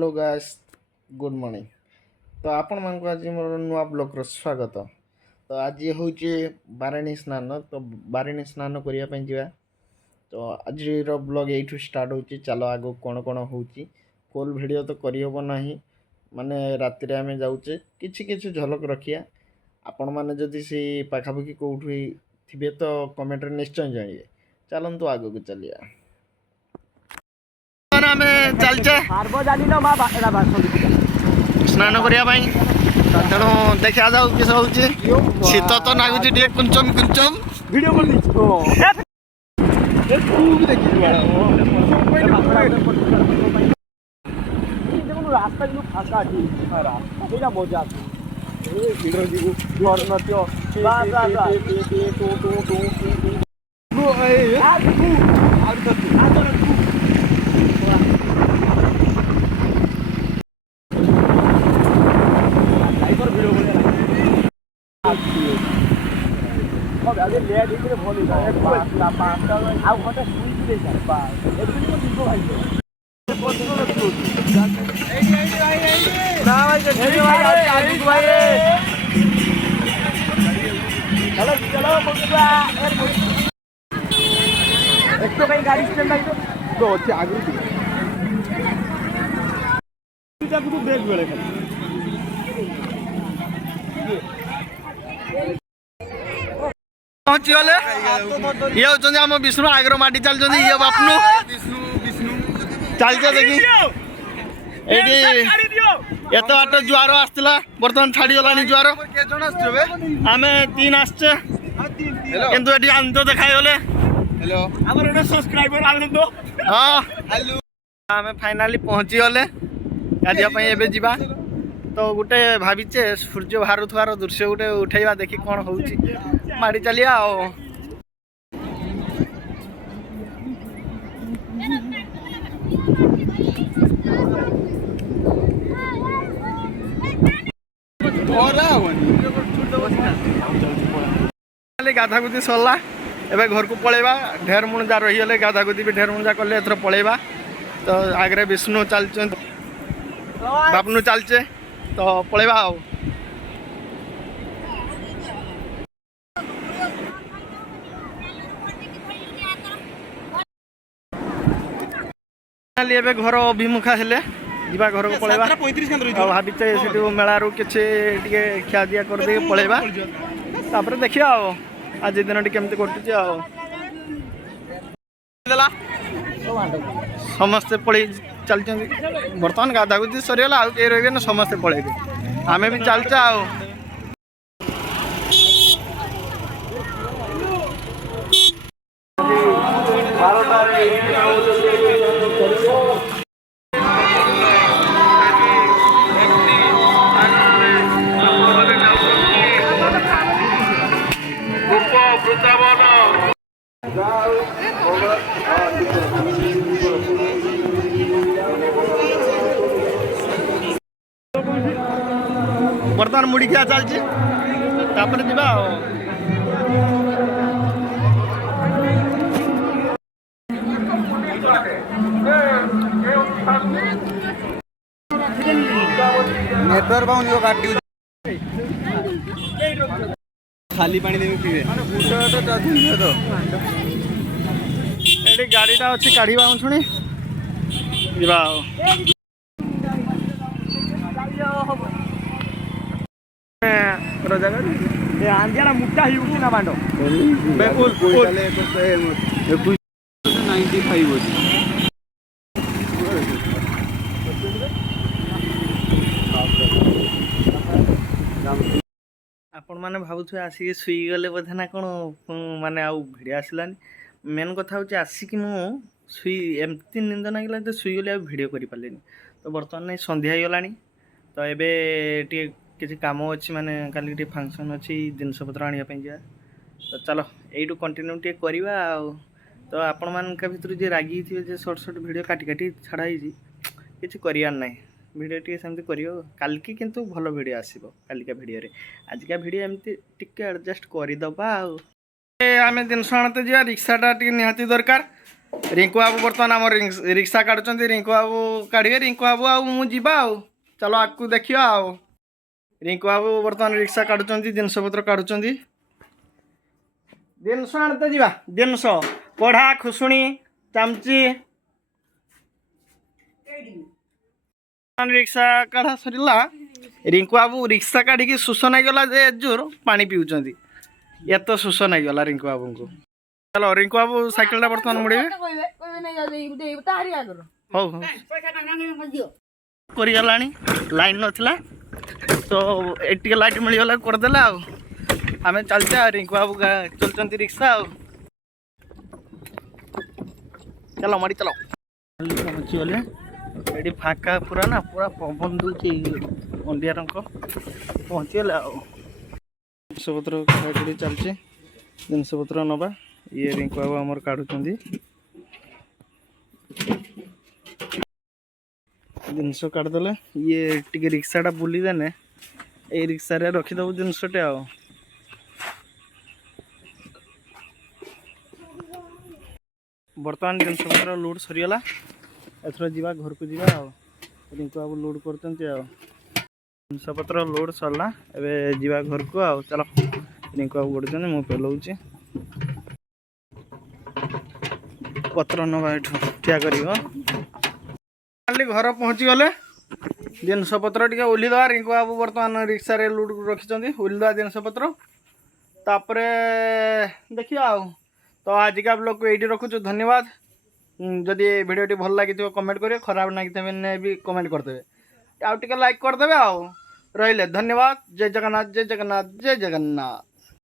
Hello guys good morning. तो आपण मानक आज मोर नुआ ब्लॉग रो स्वागत। तो आज होचे बाराणी स्नान। तो बाराणी स्नान करिया पई जिवा। तो आज रो ब्लॉग एठू स्टार्ट होची। चलो आगो कोन कोन होची। फुल वीडियो तो करि होबो नाही, माने राति रे आमे जाउचे किछि किछि झलक रखिया। आपण माने जदि से पाखापाखि कोउठी थिबे तो कमेंट रे निश्चय जानिए। चलंतु आगो को चलिया। चलचे स्नान करिया भाई। तेणु देखा जाऊ किस होची। शीत तो नागुची टे कुंचम कुंचम वीडियो कर दी ए तू भी देखि देखो रास्ता जो फाका अछि रास्ता एटा मजा अछि ए वीडियो दिगु घर नत्य बा बा बा टू नो ए आ तू आ तो आगे ले दिखे भोली आ घंटा सुई दे बा एबी को दिगो भाई ना भाई चलो भाई आगे भाई चलो चलो मुक्का एक तो कहीं गाड़ी स्टैंड भाई तो अच्छे आगे तुझा को देख बेले खाली पहुंची गले। ये होचंदी हम विष्णु आग्र माटी चल जंदी ये बापनु विष्णु चलजे देखि एडी एतो आट जुआरो आस्तला बर्तमान छाडी गलानी जुआरो के जण आछबे हमें 3 आछे किंतु एडी आनंद देखाय गले। हेलो हमर एटा सब्सक्राइबर आनंद हां हेलो हमें फाइनली पहुंची गले गाडिया पई एबे जिबा। तो गोटे भाविचे सूर्य बाहर दृश्य गोटे उठेवा देखि कौन होची मारी चलिया आओ। गाधा गुदी सरला एबे घर को पळेबा। ढेर मुंजा रही गले गाधा गुदी भी ढेर मुंजा कले एथर पळेबा। तो आगरे विष्णु चलचे बापनु चलचे तो पळेबा आओ। एबे घर अभिमुखा हेले जीवा घर को पळेबा। भाबिचे सेठी मेला रो किछे टिके खिया दिया कर दे पळेबा। तापर देखिया आओ आज दिन टी केमते कटुची आओ। देला समस्त पळी चलचंदी बर्तमान गाधा गुदी सरियला आ के रहिबे न समस्त पळेबे आमे भी चलचा आओ। बर्तमान मुड़ी क्या चलची तापर जीवा नेटवर्क पाउनी काटी खाली पानी देबे पीबे एडी गाड़ीटा अछि काढीबा छुणी जीवा आंधियारा मुट्टा ही उठी ना बांडो बिल्कुल 95 होती आपण माने भाबुथु आसी सुई गले बोधे ना कोन माने आउ भिडियो आसलानी। मेन कथा होची आसी कि मु सुई एमती निंद नागिला तो सुई गले आ वीडियो करि पालेनी। तो बर्तमान नै संध्या ही गलानी। तो एबे टी किसी काम अच्छी माने काली टी फंक्शन अच्छी जिनस पत्र आनिया पे जा। तो चलो एटू कंटिन्यू टे करवा। तो आपण मान भितर जे रागी थी जे शॉर्ट शॉर्ट वीडियो काटी काटी छाड़ा ही किसी करियार नाही वीडियो टी सेमती करियो काल की किंतु भलो वीडियो आसीबो कालिका वीडियो रे। आजिका वीडियो एमती टिके एडजस्ट करि दबा। आमे दिन सणते जिया रिक्शा टा टी निहाती दरकार। रिंकू बाबू बर्तमान आम रिक्शा काटुଛନ୍ତି रिंकू बाबू काढ़े रिंकू बाबू आउ जीवा आउ चलो आगू देखिया आउ रिंकू बाबू बर्तमान रिक्शा काटुଛନ୍ତି जिनस पत्र काटुଛନ୍ତି जिनस आनते जीवा जिनस पढ़ा खुशुणी चामची रिक्शा काढ़ा सरला रिंकू बाबू रिक्शा काढ़ी शोष नागला जे जोर पानी पिउଛନ୍ତି एत शोष नागला रिंकू बाबू को चलो रिंकू बाबू साइकिल बर्तमान मुड़े हो करगला लाइन नाला तो ये लाइट मिलगला करदे आम चलते रिंकू बाबू चलते रिक्शा चलो माड़ी चलो पहुँची गले ये फाँका पूरा ना पूरा पवन दूसरी अंडिया रंग पहुँची गले जिनस पत्र काढ़ी चलचे जिनस पत्र नवा ये रिंकू बाबू आमर काढ़ुଛନ୍ତି जिनस काढ़ीदे ये टी रिक्साटा बुली देने ये रिक्सा रखीदबू जिनसटे आ बर्तमान जिनस पत्र लोड सरीगला एथर जीवा घर को जीवा रिंकू बाबू लोड कर जिनस पत्र लोड सरला एबे जीवा घर को चलो रिंकू बाबू गड़ुଛନ୍ତି मु पेलाऊँगी पत्र नवा ठिया कर घर पहुँची गले जिनस पत्र टे ओह्लीदे रिंकू बाबू बर्तमान रिक्सा लोड रखी ओह्लीदे जिनस पत्र तापर देखिए तो आजिका ब्लॉग को ये रखुचु धन्यवाद जदि भिडियोटी भल लगी कमेंट करेंगे खराब लगी भी कमेंट करदे आउ टिके लाइक करदे रहिले धन्यवाद जय जगन्नाथ जय जगन्नाथ जय जगन्नाथ।